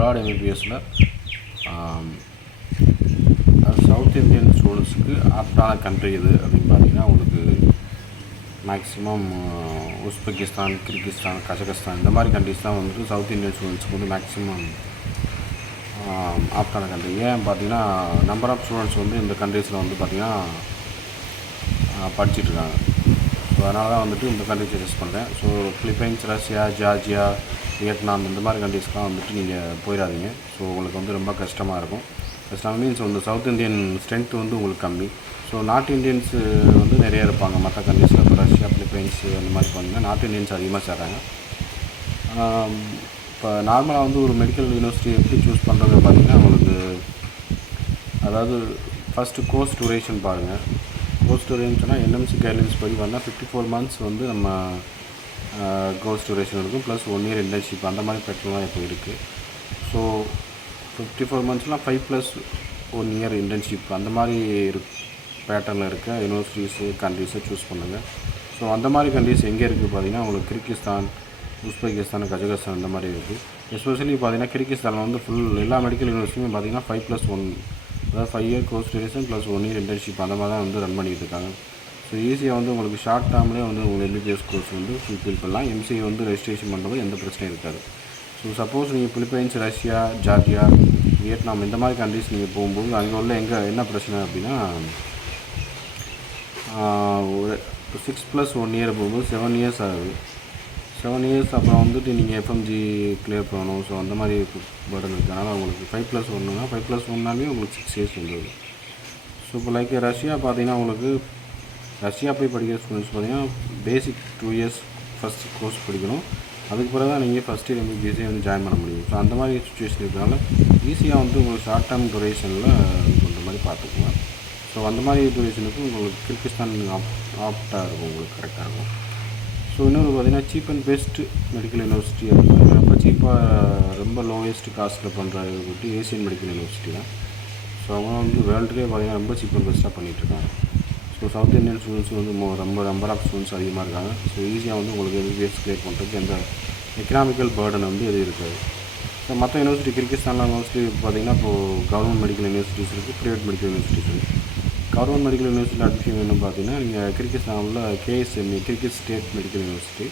Abroad எம்பிபிஎஸ்சில் South Indian ஸ்டூடெண்ட்ஸுக்கு ஆப்டான கண்ட்ரி எது அப்படின்னு பார்த்தீங்கன்னா உங்களுக்கு மேக்ஸிமம் உஸ்பெகிஸ்தான், கிர்கிஸ்தான், கஜகஸ்தான் இந்த மாதிரி கண்ட்ரிஸ் தான் வந்துட்டு சவுத் இந்தியன் ஸ்டூடெண்ட்ஸுக்கு வந்து மேக்ஸிமம் ஆப்டான கண்ட்ரி. ஏன் பார்த்தீங்கன்னா நம்பர் ஆஃப் ஸ்டூடெண்ட்ஸ் வந்து இந்த கண்ட்ரீஸில் வந்து பார்த்திங்கன்னா படிச்சுட்ருக்காங்க. ஸோ அதனால தான் வந்துட்டு இந்த கண்ட்ரி சஜஸ்ட் பண்ணுறேன். So Philippines, Russia, Georgia, Vietnam இந்த மாதிரி கண்ட்ரீஸ்லாம் வந்துட்டு நீங்கள் போயிடாதீங்க. ஸோ உங்களுக்கு வந்து ரொம்ப கஷ்டமாக இருக்கும். கஷ்டம் மீன்ஸ் வந்து சவுத் இந்தியன் ஸ்ட்ரென்த் வந்து உங்களுக்கு கம்மி. ஸோ நார்த் இந்தியன்ஸு வந்து நிறைய இருப்பாங்க மற்ற கண்ட்ரீஸில். இப்போ ரஷ்யா, பிலிப்பைன்ஸு அந்த மாதிரி போனீங்கன்னா நார்த் இந்தியன்ஸ் அதிகமாக சேர்றாங்க. இப்போ நார்மலாக வந்து ஒரு மெடிக்கல் யூனிவர்சிட்டி எப்படி சூஸ் பண்ணுறது பார்த்திங்கன்னா உங்களுக்கு அதாவது ஃபஸ்ட்டு கோர்ஸ் டூரேஷன் பாருங்கள். கோர்ஸ் டூரேஷன் சொன்னால் என்எம்சி கைட்லைன்ஸ் படி வந்தால் 54 months வந்து நம்ம கோர்ஸ் டூரேஷன் இருக்கும், ப்ளஸ் 1 year இன்டர்ன்ஷிப் அந்த மாதிரி பேட்டர்லாம் இப்போ இருக்குது. ஸோ 54 monthsலாம் 5+1 year இன்டர்ன்ஷிப் அந்த மாதிரி பேட்டர்னில் இருக்க யூனிவர்சிட்டிஸு கண்ட்ரீஸை சூஸ் பண்ணுங்கள். ஸோ அந்த மாதிரி கண்ட்ரீஸ் எங்கே இருக்குது பார்த்திங்கன்னா உங்களுக்கு கிர்கிஸ்தான், உஸ்பெகிஸ்தான், கஜகஸ்தான் இந்த மாதிரி இருக்குது. எஸ்பெஷலி பார்த்திங்கன்னா கிர்கிஸ்தானில் வந்து ஃபுல் எல்லா மெடிக்கல் யூனிவர்சிட்டியுமே பார்த்திங்கன்னா 5+1 அதாவது 5 year course duration plus 1 year internship அந்த மாதிரி தான் வந்து ரன் பண்ணிகிட்டு இருக்காங்க. ஸோ ஈஸியாக வந்து உங்களுக்கு ஷார்ட் டேர்ம்லேயே வந்து உங்களுக்கு எம்பிபிஎஸ் கோர்ஸ் வந்து ஃபுல்ஃபில் பண்ணலாம். எம்சிஏ வந்து ரெஜிஸ்ட்ரேஷன் பண்ணுறது எந்த பிரச்சனையும் இருக்காது. ஸோ சப்போஸ் நீங்கள் பிலிப்பைன்ஸ், ரஷ்யா, ஜார்ஜியா, வியட்நாம் இந்த மாதிரி கண்ட்ரீஸ் நீங்கள் போகும்போது அங்கே உள்ள என்ன பிரச்சனை அப்படின்னா ஒரு 6+1 year போகும்போது 7 years ஆகுது. 7 years அப்புறம் வந்துட்டு நீங்கள் எஃப்எம்ஜி கிளியர் பண்ணணும். ஸோ அந்த மாதிரி பர்டன் இருக்குது. அதனால் உங்களுக்கு 5+1னா 5+1நாலே உங்களுக்கு 6 years வந்துடுது. ஸோ இப்போ லைக் ரஷ்யா பார்த்தீங்கன்னா உங்களுக்கு ரஷ்யா போய் படிக்கிற ஸ்டூடெண்ட்ஸ் பார்த்தீங்கன்னா பேசிக் 2 years ஃபஸ்ட் கோர்ஸ் படிக்கணும். அதுக்கு பிறகு தான் நீங்கள் ஃபஸ்ட் இயர் எம்பிபிஎஸ்ஸே வந்து ஜாயின் பண்ண முடியும். ஸோ அந்த மாதிரி சுச்சுவேஷன் இருக்கிறனால ஈஸியாக வந்து உங்களுக்கு ஷார்ட் டேர்ம் டூரேஷனில் பண்ணுற மாதிரி பார்த்துக்குவேன். ஸோ அந்த மாதிரி டூரேஷனுக்கு உங்களுக்கு கிர்கிஸ்தான் ஆப்டாக இருக்கும், உங்களுக்கு கரெக்டாக இருக்கும். ஸோ இன்னொரு பார்த்திங்கன்னா cheap and best medical university அப்படின்னு ரொம்ப சீப்பாக ரொம்ப லோவஸ்ட் காஸ்ட்டில் பண்ணுற ஏசியன் மெடிக்கல் யூனிவர்சிட்டி தான். ஸோ அவங்க வந்து வேர்ல்டுலேயே பார்த்திங்கன்னா ரொம்ப சீப் அண்ட் பெஸ்ட்டாக பண்ணிகிட்ருக்காங்க. ஸோ சவுத் இந்தியன் ஸ்டூடெண்ட்ஸ் வந்து ரொம்ப நம்பர் ஆஃப் ஸ்டூடெண்ட்ஸ் அதிகமாக இருக்காங்க. ஸோ ஈஸியாக வந்து உங்களுக்கு எம்பிபிஎஸ் கிளியர் பண்ணுறதுக்கு எந்த எக்கனாமிக்கல் பர்டன் வந்து எது இருக்காது. ஸோ மற்ற யூனிவர்சிட்டி கிர்கிஸ்தானில் மோஸ்ட்லி பார்த்திங்கன்னா இப்போது கவர்மெண்ட் மெடிக்கல் யூனிவர்சிட்டிஸ் இருக்குது, ப்ரைவேட் மெடிக்கல் யூனிவர்சிட்டிஸ் இருக்குது. கவர்மெண்ட் மெடிக்கல் யூனிவர்சிட்டியில் அட்மிஷன் வேணும் பார்த்தீங்கன்னா நீங்கள் கிர்கிஸ்தானில் கேஎஸ்எம்இ கிர்கிஸ் ஸ்டேட் மெடிக்கல் யூனிவர்சிட்டி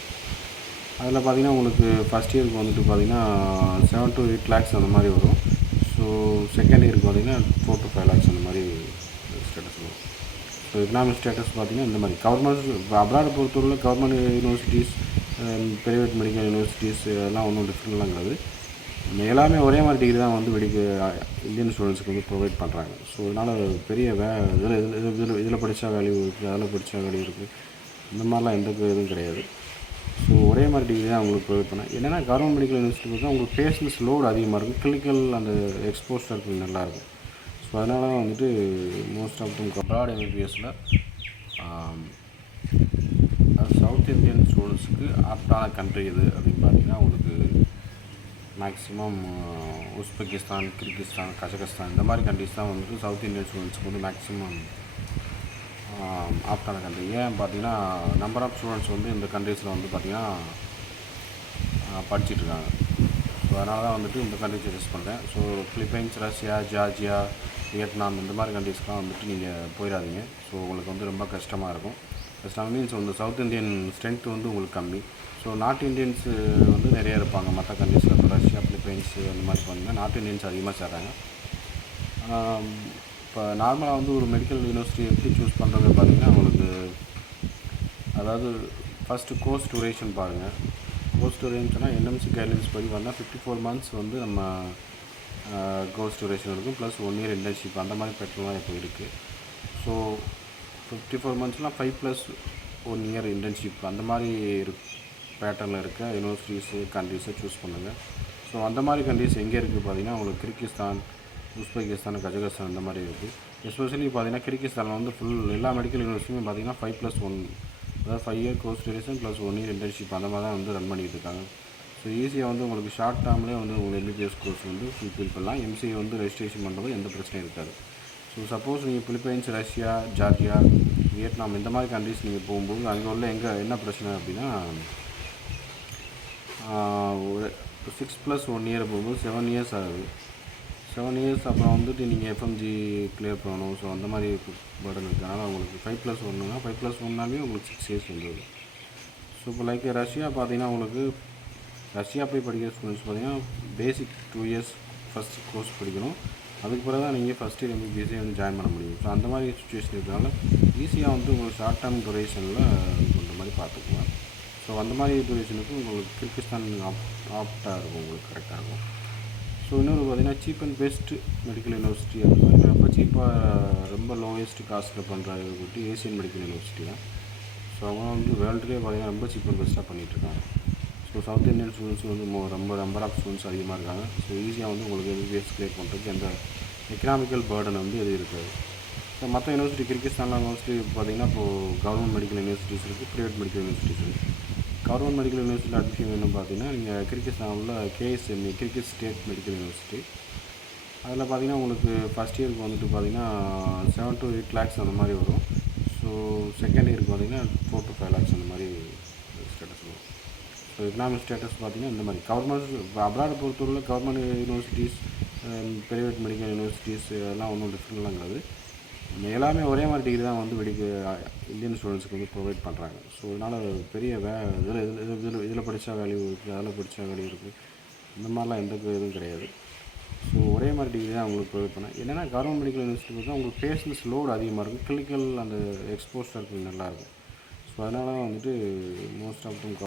அதில் பார்த்தீங்கன்னா உங்களுக்கு ஃபஸ்ட் இயருக்கு வந்துட்டு பார்த்திங்கன்னா 7 to 8 lakhs அந்த மாதிரி வரும். ஸோ செகண்ட் இயருக்கு பார்த்திங்கன்னா 4 to 5 lakhs அந்த மாதிரி ஸ்டேட்டஸ் வரும். ஸோ எக்கனாமிக் ஸ்டேட்டஸ் பார்த்திங்கன்னா இந்த மாதிரி கவர்மெண்ட் அப்ராட் பொறுத்தவரையில் government universities, private medical universities எல்லாம் ஒன்றும் டிஃப்ரெண்ட்லாம் கிடையாது. எல்லாமே ஒரே மாதிரி டிகிரி தான் வந்து இந்தியன் ஸ்டூடெண்ட்ஸ்க்கு வந்து ப்ரொவைட் பண்ணுறாங்க. ஸோ இதனால் பெரிய இதில் படித்தா வேல்யூ இருக்குது, அதில் படித்தா வேல்யூ இருக்குது, இந்த மாதிரிலாம் எந்த இதுவும் கிடையாது. ஸோ ஒரே மாதிரி டிகிரி தான் உங்களுக்கு ப்ரொவைட் பண்ணேன். என்னென்னா கவர்மெண்ட் மெடிக்கல் யூனிவர்சிட்டி பார்த்தா உங்களுக்கு பேஷன்ஸ் லோடு அதிகமாக இருக்கும், கிளினிக்கல் அந்த எக்ஸ்போஷர் நல்லாயிருக்கும். ஸோ அதனால தான் வந்துட்டு மோஸ்ட் ஆஃப் தம் அப்ராட் எம்பிபிஎஸ்சில் சவுத் இந்தியன் ஸ்டூடெண்ட்ஸுக்கு ஆப்டான கண்ட்ரி எது அப்படின்னு பார்த்தீங்கன்னா உங்களுக்கு மேக்ஸிமம் உஸ்பெகிஸ்தான், கிர்கிஸ்தான், கஜகஸ்தான் இந்த மாதிரி கண்ட்ரிஸ் தான் வந்துட்டு சவுத் இந்தியன் ஸ்டூடெண்ட்ஸுக்கு வந்து மேக்ஸிமம் ஆப்டான கண்ட்ரி. ஏன் பார்த்தீங்கன்னா நம்பர் ஆஃப் ஸ்டூடெண்ட்ஸ் வந்து இந்த கண்ட்ரீஸில் வந்து பார்த்திங்கன்னா படிச்சுட்ருக்காங்க. ஸோ அதனால தான் வந்துட்டு இந்த கண்ட்ரி சஜஸ்ட் பண்ணுறேன். So Philippines, Russia, Georgia, Vietnam இந்த மாதிரி கண்ட்ரீஸ்லாம் வந்துட்டு நீங்கள் போயிடாதீங்க. ஸோ உங்களுக்கு வந்து ரொம்ப கஷ்டமாக இருக்கும். கஷ்டம் மீன்ஸ் வந்து சவுத் இந்தியன் ஸ்ட்ரென்த் வந்து உங்களுக்கு கம்மி. ஸோ நார்த் இந்தியன்ஸு வந்து நிறைய இருப்பாங்க மற்ற கண்ட்ரீஸில். இப்போ ரஷ்யா, பிலிப்பைன்ஸு அந்த மாதிரி போனீங்கன்னா நார்த் இந்தியன்ஸ் அதிகமாக சேர்றாங்க. இப்போ நார்மலாக வந்து ஒரு மெடிக்கல் யூனிவர்சிட்டி எப்படி சூஸ் பண்ணுறது பார்த்திங்கன்னா உங்களுக்கு அதாவது ஃபஸ்ட்டு கோர்ஸ் டூரேஷன் பாருங்கள். கோர்ஸ் டூரேஷன் சொன்னால் என்எம்சி கைட்லைன்ஸ் படி வந்தால் 54 months வந்து நம்ம கோர்ஸ் டூரேஷன் இருக்கும், ப்ளஸ் 1 year இன்டர்ன்ஷிப் அந்த மாதிரி பேட்டர்லாம் இப்போ இருக்குது. ஸோ 54 monthsலாம் 5+1 year இன்டர்ன்ஷிப் அந்த மாதிரி பேட்டர்னில் இருக்க யூனிவர்சிட்டிஸு கண்ட்ரீஸை சூஸ் பண்ணுங்கள். ஸோ அந்த மாதிரி கண்ட்ரீஸ் எங்கே இருக்குது பார்த்திங்கன்னா உங்களுக்கு கிர்கிஸ்தான், உஸ்பெகிஸ்தான், கஜகஸ்தான் இந்த மாதிரி இருக்குது. எஸ்பெஷலி பார்த்திங்கன்னா கிர்கிஸ்தானில் வந்து ஃபுல் எல்லா மெடிக்கல் யூனிவர்சிட்டியுமே பார்த்திங்கன்னா 5+1 அதாவது 5 year course duration plus 1 year internship அந்த மாதிரி தான் வந்து ரன் பண்ணிகிட்டு இருக்காங்க. ஸோ ஈஸியாக வந்து உங்களுக்கு ஷார்ட் டேர்ம்லேயே வந்து உங்களுக்கு எம்பிபிஎஸ் கோர்ஸ் வந்து ஃபுல்ஃபில் பண்ணலாம். எம்சிஏ வந்து ரெஜிஸ்ட்ரேஷன் பண்ணுறது எந்த பிரச்சனையும் இருக்காது. ஸோ சப்போஸ் நீங்கள் பிலிப்பைன்ஸ், ரஷ்யா, ஜார்ஜியா, வியட்நாம் இந்த மாதிரி கண்ட்ரீஸ் நீங்கள் போகும்போது அங்கே உள்ள என்ன பிரச்சனை அப்படின்னா ஒரு இப்போ 6+1 இயர் போகும்போது 7 இயர்ஸ் ஆகுது. 7 இயர்ஸ் அப்புறம் வந்துட்டு நீங்கள் எஃப்எம்ஜி கிளியர் பண்ணணும். ஸோ அந்த மாதிரி பர்டன் இருக்குது. அதனால் உங்களுக்கு 5+1னா 5+1னாலே உங்களுக்கு 6 இயர்ஸ் வந்துடுது. ஸோ இப்போ லைக் ரஷ்யா பார்த்தீங்கன்னா உங்களுக்கு ரஷ்யா போய் படிக்கிற ஸ்டூடெண்ட்ஸ் பார்த்தீங்கன்னா பேசிக் 2 இயர்ஸ் ஃபஸ்ட் கோர்ஸ் படிக்கணும். அதுக்கு பிறகு தான் நீங்கள் ஃபஸ்ட் இயர் எம்பிபிஎஸ்ஸே வந்து ஜாயின் பண்ண முடியும். ஸோ அந்த மாதிரி சுச்சுவேஷன் இருக்கிறனால ஈஸியாக வந்து உங்களுக்கு ஷார்ட் டேர்ம் டூரேஷனில் இது பண்ணுற மாதிரி பார்த்துக்குவேன். ஸோ அந்த மாதிரி டூரேஷனுக்கு உங்களுக்கு கிர்கிஸ்தான் ஆப்டாக இருக்கும், உங்களுக்கு கரெக்டாக இருக்கும். ஸோ இன்னொரு பார்த்தீங்கன்னா cheap and best medical university அந்த மாதிரி ரொம்ப சீப்பாக ரொம்ப லோயஸ்ட் காஸ்ட்டில் பண்ணுற ஏசியன் மெடிக்கல் யூனிவர்சிட்டி தான். ஸோ அவங்க வந்து வேர்ல்டுலேயே பார்த்தீங்கன்னா ரொம்ப சீப் அண்ட் பெஸ்ட்டாக பண்ணிகிட்ருக்காங்க. ஸோ சவுத் இந்தியன் ஸ்டூடெண்ட்ஸ் வந்து ரொம்ப நம்பர் ஆஃப் ஸ்டூடெண்ட்ஸ் அதிகமாக இருக்காங்க. ஸோ ஈஸியாக வந்து உங்களுக்கு எம்பிபிஎஸ் கிளியர் பண்ணுறதுக்கு எந்த எக்கனாமிக்கல் பேர்டன் வந்து எதுவும் இருக்காது. ஸோ மற்ற யூனிவர்சிட்டி கிர்கிஸ்தானில் மோஸ்ட்லி பார்த்தீங்கன்னா இப்போது கவர்மெண்ட் மெடிக்கல் யூனிவர்சிட்டிஸ் இருக்குது, ப்ரைவேட் மெடிக்கல் யூனிவர்சிட்டிஸ் இருக்குது. கவர்மெண்ட் மெடிக்கல் யூனிவர்சிட்டியில் அட்மிஷன் வேணும் பார்த்தீங்கன்னா நீங்கள் கிர்கிஸ்தானில் கேஎஸ்எம்இ கிர்கிஸ் ஸ்டேட் மெடிக்கல் யூனிவர்சிட்டி அதில் பார்த்தீங்கன்னா உங்களுக்கு ஃபஸ்ட் இயருக்கு வந்துட்டு பார்த்தீங்கன்னா 7 to 8 lakhs அந்த மாதிரி வரும். ஸோ செகண்ட் இயருக்கு பார்த்தீங்கன்னா 4 to 5 lakhs அந்த மாதிரி ஸ்டேட்டஸ் வரும். ஸோ எக்கனாமிக் ஸ்டேட்டஸ் பார்த்தீங்கன்னா இந்த மாதிரி கவர்மெண்ட் அப்ராடை பொறுத்தவரை government universities private medical universities எல்லாம் ஒன்றும் டிஃப்ரெண்ட்லாங்கிறது எல்லாமே ஒரே மாதிரி டிகிரி தான் வந்து இந்தியன் ஸ்டூடெண்ட்ஸுக்கு வந்து ப்ரொவைட் பண்ணுறாங்க. ஸோ இதனால் பெரிய இதில் படித்தா வேல்யூ இருக்குது, அதில் படித்தா வேல்யூ இருக்குது, இந்த மாதிரிலாம் எந்த இதுவும் கிடையாது. ஸோ ஒரே மாதிரி டிகிரி தான் அவங்களுக்கு ப்ரொவைட் பண்ணேன். என்னென்னா கவர்மெண்ட் மெடிக்கல் யூனிவர்சிட்டி பார்த்தா உங்களுக்கு பேஷன்ஸ் லோடு அதிகமாக இருக்கும், கிளினிக்கல் அந்த எக்ஸ்போஷர் நல்லாயிருக்கும். ஸோ அதனால் வந்துட்டு மோஸ்ட் ஆஃப் தம்